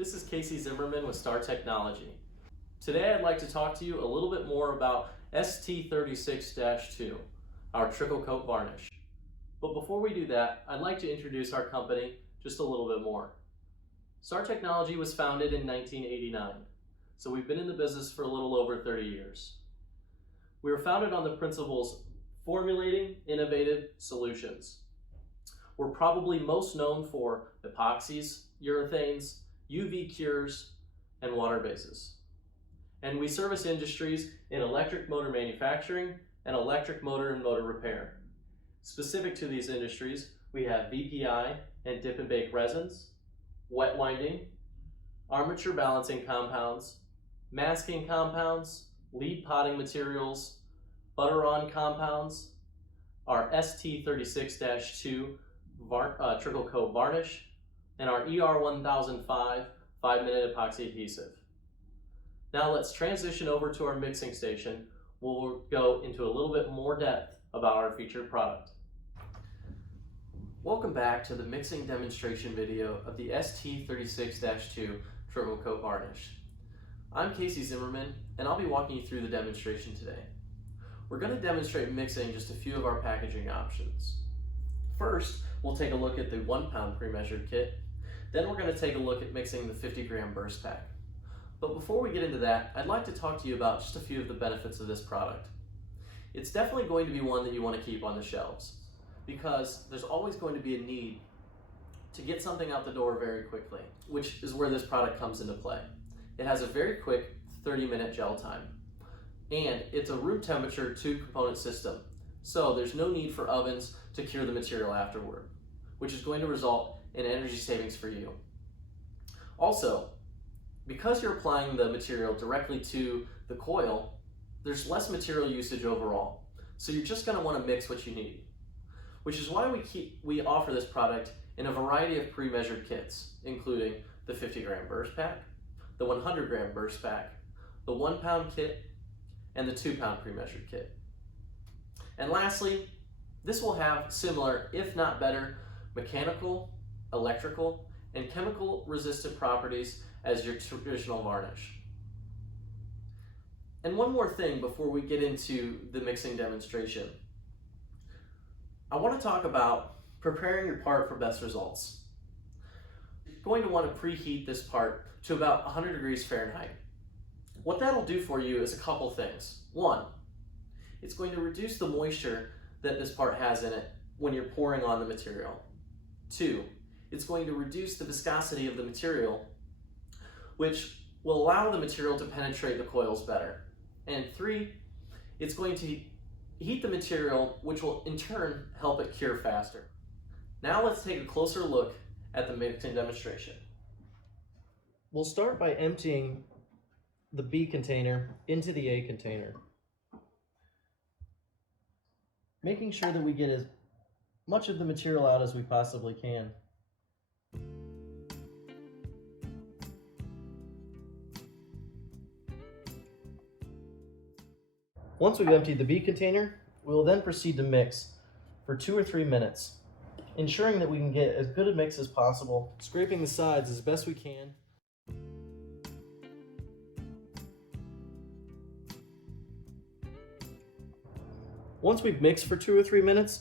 This is Casey Zimmerman with Star Technology. Today I'd like to talk to you a little bit more about ST-36-2, our trickle coat varnish. But before we do that, I'd like to introduce our company just a little bit more. Star Technology was founded in 1989, so we've been in the business for a little over 30 years. We were founded on the principles formulating innovative solutions. We're probably most known for epoxies, urethanes, UV cures, and water bases. And we service industries in electric motor manufacturing and electric motor and motor repair. Specific to these industries, we have VPI and dip and bake resins, wet winding, armature balancing compounds, masking compounds, lead potting materials, butter-on compounds, our ST-36-2 trickle coat varnish, and our ER1005 5-minute epoxy adhesive. Now let's transition over to our mixing station where we'll go into a little bit more depth about our featured product. Welcome back to the mixing demonstration video of the ST-36-2 trickle coat varnish. I'm Casey Zimmerman and I'll be walking you through the demonstration today. We're going to demonstrate mixing just a few of our packaging options. First, we'll take a look at the 1 pound pre-measured kit. Then we're going to take a look at mixing the 50 gram burst pack. But before we get into that, I'd like to talk to you about just a few of the benefits of this product. It's definitely going to be one that you want to keep on the shelves because there's always going to be a need to get something out the door very quickly, which is where this product comes into play. It has a very quick 30-minute gel time, and it's a room temperature 2-component system, so there's no need for ovens to cure the material afterward, which is going to result in energy savings for you. Also, because you're applying the material directly to the coil, there's less material usage overall. So you're just going to want to mix what you need, which is why we offer this product in a variety of pre-measured kits, including the 50 gram burst pack, the 100 gram burst pack, the 1 pound kit, and the 2 pound pre-measured kit. And lastly, this will have similar, if not better, mechanical, electrical, and chemical resistant properties as your traditional varnish. And one more thing before we get into the mixing demonstration. I want to talk about preparing your part for best results. You're going to want to preheat this part to about 100 degrees Fahrenheit. What that'll do for you is a couple things. One, it's going to reduce the moisture that this part has in it when you're pouring on the material. Two, it's going to reduce the viscosity of the material, which will allow the material to penetrate the coils better. And three, it's going to heat the material, which will in turn help it cure faster. Now let's take a closer look at the mixing demonstration. We'll start by emptying the B container into the A container, making sure that we get as much of the material out as we possibly can. Once we've emptied the B container, we will then proceed to mix for 2 or 3 minutes, ensuring that we can get as good a mix as possible, scraping the sides as best we can. Once we've mixed for 2 or 3 minutes,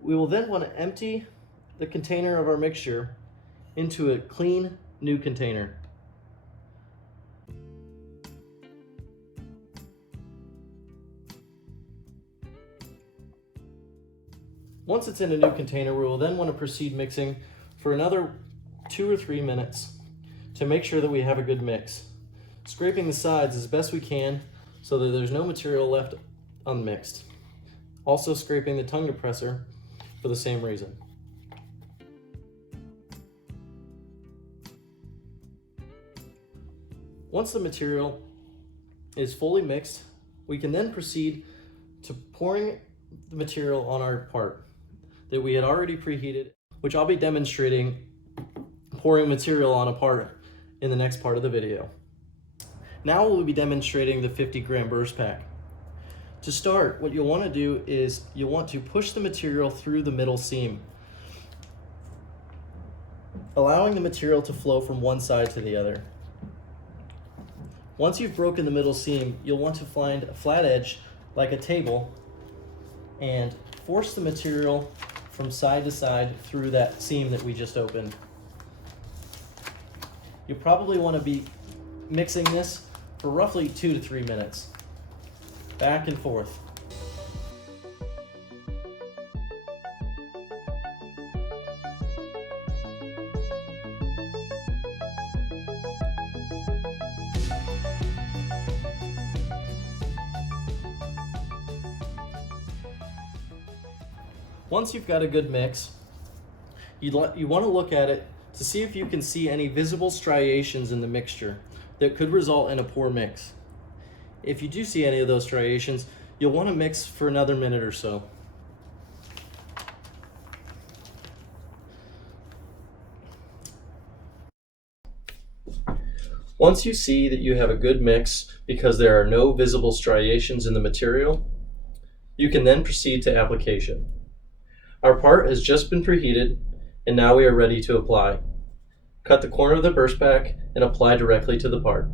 we will then want to empty the container of our mixture into a clean new container. Once it's in a new container, we will then want to proceed mixing for another 2 or 3 minutes to make sure that we have a good mix, scraping the sides as best we can so that there's no material left unmixed. Also scraping the tongue depressor for the same reason. Once the material is fully mixed, we can then proceed to pouring the material on our part that we had already preheated, which I'll be demonstrating pouring material on a part in the next part of the video. Now we'll be demonstrating the 50 gram burst pack. To start, what you'll want to do is you'll want to push the material through the middle seam. allowing the material to flow from one side to the other. Once you've broken the middle seam, you'll want to find a flat edge like a table and force the material from side to side through that seam that we just opened. You'll probably want to be mixing this for roughly 2 to 3 minutes, back and forth. Once you've got a good mix, you want to look at it to see if you can see any visible striations in the mixture that could result in a poor mix. If you do see any of those striations, you'll want to mix for another minute or so. Once you see that you have a good mix because there are no visible striations in the material, you can then proceed to application. Our part has just been preheated, and now we are ready to apply. Cut the corner of the burst back and apply directly to the part.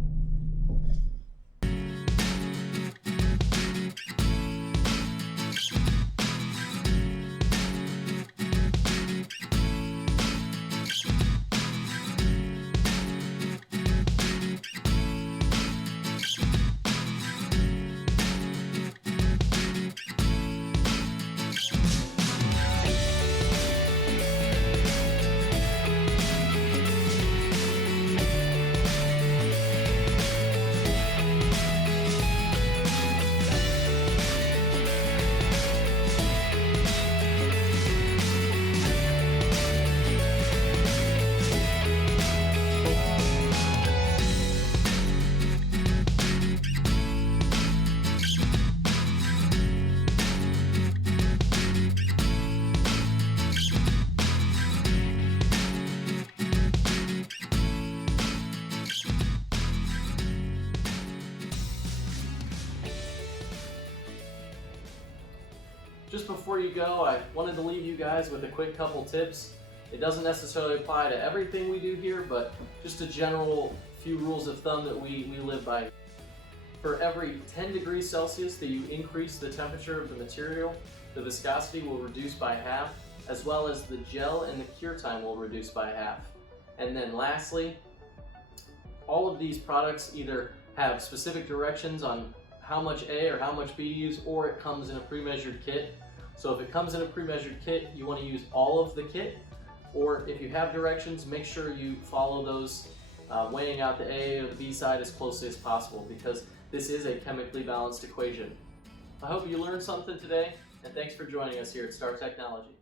Just before you go, I wanted to leave you guys with a quick couple tips. It doesn't necessarily apply to everything we do here, but just a general few rules of thumb that we live by. For every 10 degrees Celsius that you increase the temperature of the material, the viscosity will reduce by half, as well as the gel and the cure time will reduce by half. And then lastly, all of these products either have specific directions on how much A or how much B to use, or it comes in a pre-measured kit. So if it comes in a pre-measured kit, you want to use all of the kit, or if you have directions, make sure you follow those, weighing out the A or the B side as closely as possible, because this is a chemically balanced equation. I hope you learned something today, and thanks for joining us here at Star Technology.